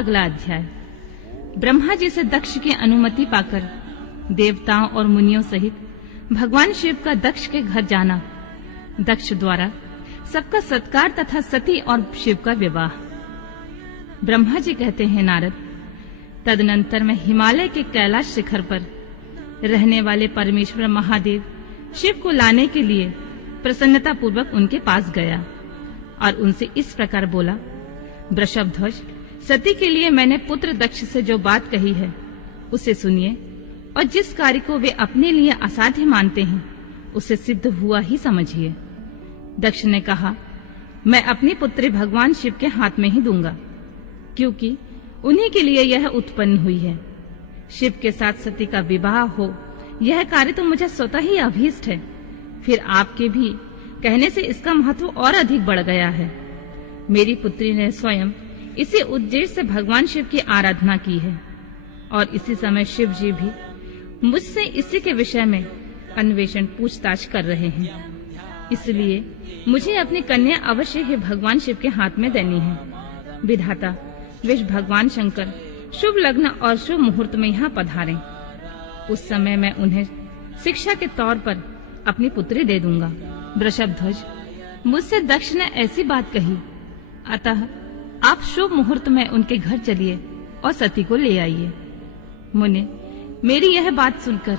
अगला अध्याय। ब्रह्मा जी से दक्ष की अनुमति पाकर देवताओं और मुनियों सहित भगवान शिव का दक्ष के घर जाना, दक्ष द्वारा सबका सत्कार तथा सती और शिव का विवाह। ब्रह्मा जी कहते हैं, नारद, तदनंतर मैं हिमालय के कैलाश शिखर पर रहने वाले परमेश्वर महादेव शिव को लाने के लिए प्रसन्नता पूर्वक उनके पास गया और उनसे इस प्रकार बोला, वृषभध्वज, सती के लिए मैंने पुत्र दक्ष से जो बात कही है उसे सुनिए और जिस कार्य को वे अपने लिए असाध्य मानते हैं उसे सिद्ध हुआ ही समझिए। दक्ष ने कहा, मैं अपनी पुत्री भगवान शिव के हाथ में ही दूंगा, क्योंकि उन्हीं के लिए यह उत्पन्न हुई है। शिव के साथ सती का विवाह हो, यह कार्य तो मुझे स्वतः ही अभीष्ट है। फिर आपके भी कहने से इसका महत्व और अधिक बढ़ गया है। मेरी पुत्री ने स्वयं इसी उद्देश्य से भगवान शिव की आराधना की है और इसी समय शिव जी भी मुझसे इसी के विषय में अन्वेषण पूछताछ कर रहे हैं। इसलिए मुझे अपनी कन्या अवश्य ही भगवान शिव के हाथ में देनी है। विधाता विष्णु भगवान शंकर शुभ लग्न और शुभ मुहूर्त में यहाँ पधारें। उस समय मैं उन्हें शिक्षा के तौर पर अपनी पुत्री दे दूंगा। वृषभध्वज, मुझसे दक्ष ने ऐसी बात कही, अतः आप शुभ मुहूर्त में उनके घर चलिए और सती को ले आइए। मुने, मेरी यह बात सुनकर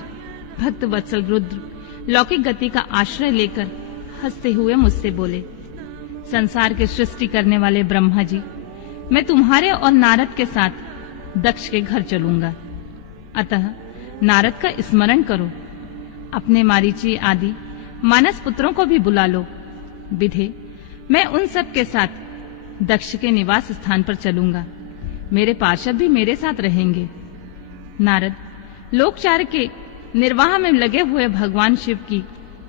भक्त वत्सल रुद्र लौकिक गति का आश्रय लेकर हंसते हुए मुझसे बोले, संसार के सृष्टि करने वाले ब्रह्मा जी, मैं तुम्हारे और नारद के साथ दक्ष के घर चलूंगा। अतः नारद का स्मरण करो, अपने मारीची आदि मानस पुत्रों को भी बुला लो। विधे, मैं उन सब के साथ दक्ष के निवास स्थान पर चलूंगा। मेरे पार्षद भी मेरे साथ रहेंगे। नारद, लोकचार के निर्वाह में लगे हुए भगवान शिव की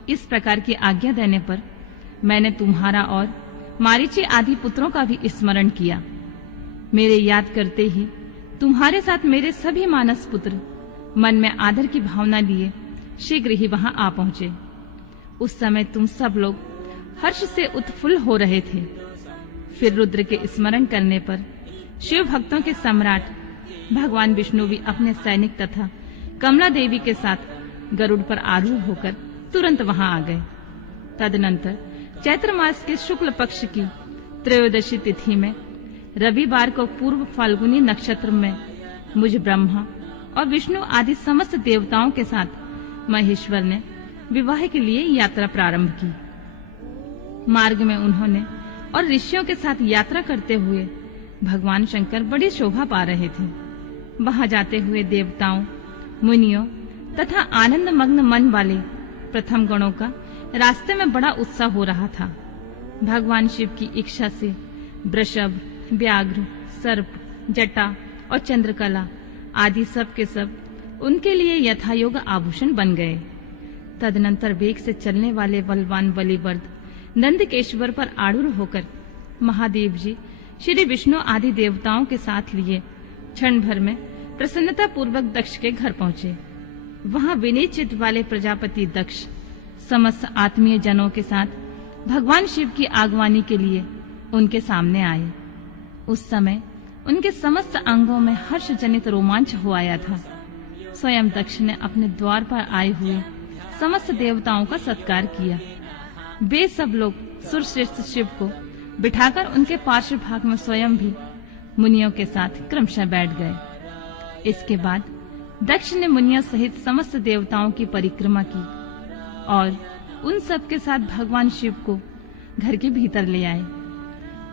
इस प्रकार की आज्ञा देने पर मैंने तुम्हारा और मारीची आदि पुत्रों का भी स्मरण किया। मेरे याद करते ही तुम्हारे साथ मेरे सभी मानस पुत्र मन में आदर की भावना लिए शीघ्र ही वहां आ पहुंचे। उस समय तुम सब लोग हर्ष से उत्फुल्ल हो रहे थे। फिर रुद्र के स्मरण करने पर शिव भक्तों के सम्राट भगवान विष्णु भी अपने सैनिक तथा कमला देवी के साथ गरुड़ पर आरूढ़ होकर तुरंत वहां आ गए। तदनंतर चैत्र मास के शुक्ल पक्ष की त्रयोदशी तिथि में रविवार को पूर्व फाल्गुनी नक्षत्र में मुझ ब्रह्मा और विष्णु आदि समस्त देवताओं के साथ महेश्वर ने विवाह के लिए यात्रा प्रारंभ की। मार्ग में उन्होंने और ऋषियों के साथ यात्रा करते हुए भगवान शंकर बड़ी शोभा पा रहे थे। वहां जाते हुए देवताओं, मुनियों तथा आनंद मग्न मन वाले प्रथम गणों का रास्ते में बड़ा उत्साह हो रहा था। भगवान शिव की इच्छा से वृषभ, व्याघ्र, सर्प, जटा और चंद्रकला आदि सब के सब उनके लिए यथायोग्य आभूषण बन गए। तदनंतर वेग से चलने वाले बलवान बलिवर्द नंदकेश्वर पर आरूढ़ होकर महादेव जी श्री विष्णु आदि देवताओं के साथ लिए क्षण भर में प्रसन्नता पूर्वक दक्ष के घर पहुंचे। वहां विनीत चित्त वाले प्रजापति दक्ष समस्त आत्मीय जनों के साथ भगवान शिव की आगवानी के लिए उनके सामने आए। उस समय उनके समस्त अंगों में हर्ष जनित रोमांच हो आया था। स्वयं दक्ष ने अपने द्वार पर आए हुए समस्त देवताओं का सत्कार किया। वे सब लोग सुरश्रेष्ठ शिव को बिठाकर उनके पार्श्व भाग में स्वयं भी मुनियों के साथ क्रमशः बैठ गए। इसके बाद दक्ष ने मुनियों सहित समस्त देवताओं की परिक्रमा की और उन सब के साथ भगवान शिव को घर के भीतर ले आए।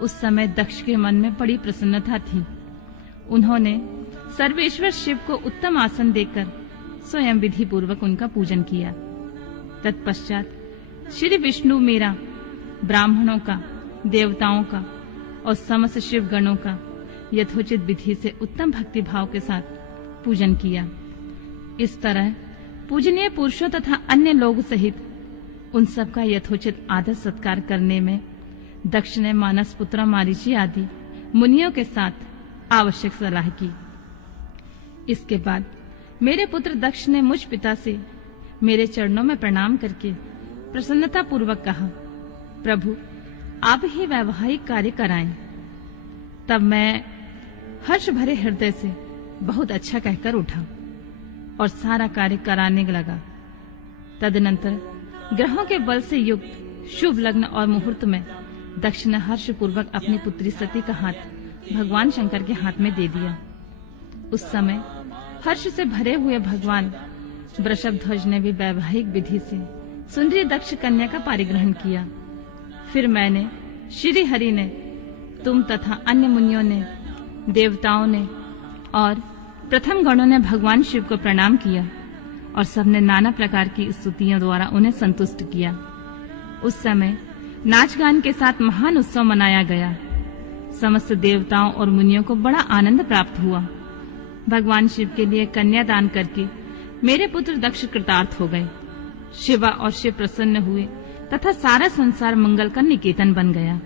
उस समय दक्ष के मन में बड़ी प्रसन्नता थी। उन्होंने सर्वेश्वर शिव को उत्तम आसन देकर स्वयं विधि पूर्वक उनका पूजन किया। तत्पश्चात श्री विष्णु मेरा ब्राह्मणों का, देवताओं का और समस्त शिव गणों का यथोचित विधि से उत्तम भक्ति भाव के साथ पूजन किया। इस तरह पूजनीय पुरुषों तथा अन्य लोग सहित उन सब का यथोचित आदर सत्कार करने में दक्ष ने मानस पुत्र मारीची आदि मुनियों के साथ आवश्यक सलाह की। इसके बाद मेरे पुत्र दक्ष ने मुझ पिता से मेरे चरणों में प्रणाम करके प्रसन्नता पूर्वक कहा, प्रभु आप ही वैवाहिक कार्य कराएं। तब मैं हर्ष भरे हृदय से बहुत अच्छा कहकर उठा और सारा कार्य कराने लगा। तदनंतर ग्रहों के बल से युक्त शुभ लग्न और मुहूर्त में दक्ष ने हर्ष पूर्वक अपनी पुत्री सती का हाथ भगवान शंकर के हाथ में दे दिया। उस समय हर्ष से भरे हुए भगवान वृषभध्वज ने भी वैवाहिक विधि से सुंदरी दक्ष कन्या का पारिग्रहण किया। फिर मैंने, श्री हरि ने, तुम तथा अन्य मुनियों ने, देवताओं ने और प्रथम गणों ने भगवान शिव को प्रणाम किया और सबने नाना प्रकार की स्तुतियों द्वारा उन्हें संतुष्ट किया। उस समय नाच गान के साथ महान उत्सव मनाया गया। समस्त देवताओं और मुनियों को बड़ा आनंद प्राप्त हुआ। भगवान शिव के लिए कन्या दान करके मेरे पुत्र दक्ष कृतार्थ हो गए। शिवा और शिव प्रसन्न हुए तथा सारा संसार मंगल का निकेतन बन गया।